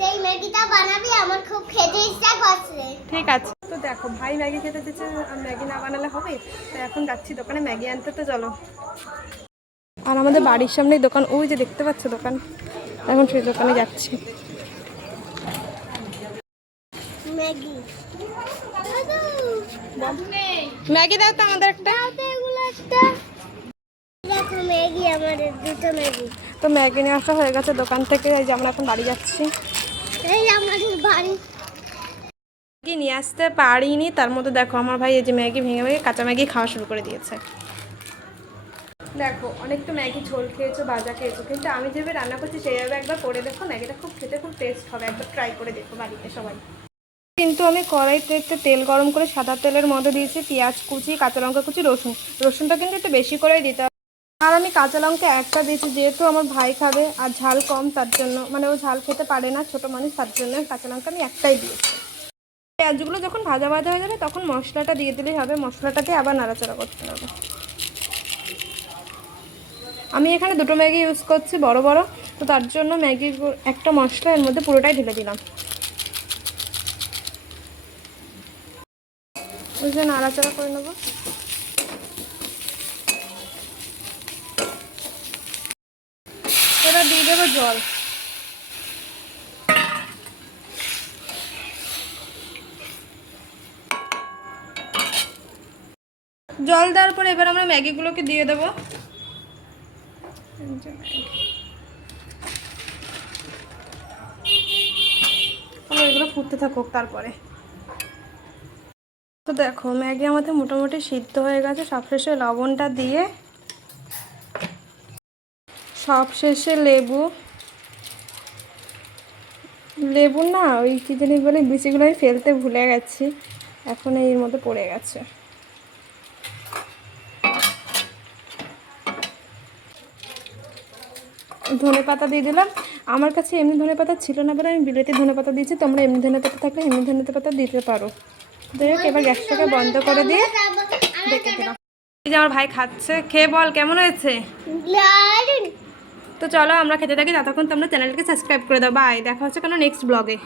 সেই ম্যাগিটা বানাবি, আমার খুব খেতে ইচ্ছা করছে। ঠিক আছে, তো দেখো ভাই ম্যাগি খেতে দিচ্ছে, আর ম্যাগি না বানালে হবে। তো এখন যাচ্ছি দোকানে ম্যাগি আনতে, তো চলো। আর আমাদের বাড়ির সামনেই দোকান, ওই যে দেখতে পাচ্ছ দোকান, এখন সেই দোকানে যাচ্ছি। ম্যাগি ম্যাগি দাও তো আমাদের একটা। দেখো ম্যাগি, আমাদের দুটো ম্যাগি। তো ম্যাগি নিয়ে আসা হয়ে গেছে দোকান থেকে, এই যে আমরা এখন বাড়ি যাচ্ছি। এই আমাদের বাড়ি ম্যাগি নিয়ে আসতে পারিনি, তার মধ্যে দেখো আমার ভাই এই যে ম্যাগি ভেঙে ভেঙে কাঁচা ম্যাগি খাওয়া শুরু করে দিয়েছে। দেখো অনেক তো ম্যাগি ঝোল খেয়েছো, ভাজা খেয়েছো, কিন্তু আমি যেভাবে রান্না করছি সেইভাবে একবার করে দেখো, ম্যাগিটা খুব খেতে খুব টেস্ট হবে, একবার ট্রাই করে দেখো বাড়িতে সবাই। কিন্তু আমি কড়াইতে একটু তেল গরম করে সাদা তেলের মধ্যে দিয়েছি পেঁয়াজ কুচি, কাঁচা লঙ্কা কুচি, রসুনটা কিন্তু একটু বেশি করেই দিতে হবে। আর আমি কাঁচা লঙ্কা একটা দিয়েছি, যেহেতু আমার ভাই খাবে আর ঝাল কম, তার জন্য, মানে ও ঝাল খেতে পারে না, ছোটো মানুষ, তার জন্য কাঁচা লঙ্কা আমি একটাই দিয়েছি। পেঁয়াজগুলো যখন ভাজা ভাজা হয়ে যাবে তখন মশলাটা দিয়ে দিলেই হবে, মশলাটাকে আবার নাড়াচাড়া করতে হবে। আমি এখানে দুটো ম্যাগি ইউজ করছি বড় বড়, তো তার জন্য ম্যাগির একটা মশলা এর মধ্যে পুরোটাই ঢেলে দিলাম। ওই যে নাড়াচাড়া করে নেবো। এবার দিয়ে দেবো জল। জল দেওয়ার পরে এবার আমরা ম্যাগিগুলোকে দিয়ে দেবো। এগুলো ফুটতে থাকুক তারপরে। তো দেখো ম্যাগি আমাদের মোটামুটি সিদ্ধ হয়ে গেছে, সবশেষে লবণটা দিয়ে, সবশেষে লেবু না ওই কী জিনিস বলে, বিচিগুলো আমি ফেলতে ভুলে গেছি, এখন এর মধ্যে পড়ে গেছে। ধনে পাতা দিয়ে দিলাম, আমার কাছে এমনি ধনে পাতা ছিল না বলে আমি বিলেতি ধনে পাতা দিয়েছি, তোমরা এমনি ধনে পাতা থাকলে এমনি ধনে পাতা দিতে পারো। দেখ এবার গ্যাসটাকে বন্ধ করে দিয়ে দেখে দিলাম। এই যে আমার ভাই খাচ্ছে, খেয়ে বল কেমন হয়েছে। তো চলো আমরা খেতে থাকি, ততক্ষণ তোমরা চ্যানেলকে সাবস্ক্রাইব করে দাও। বাই, দেখা হচ্ছে কোনো নেক্সট ব্লগে।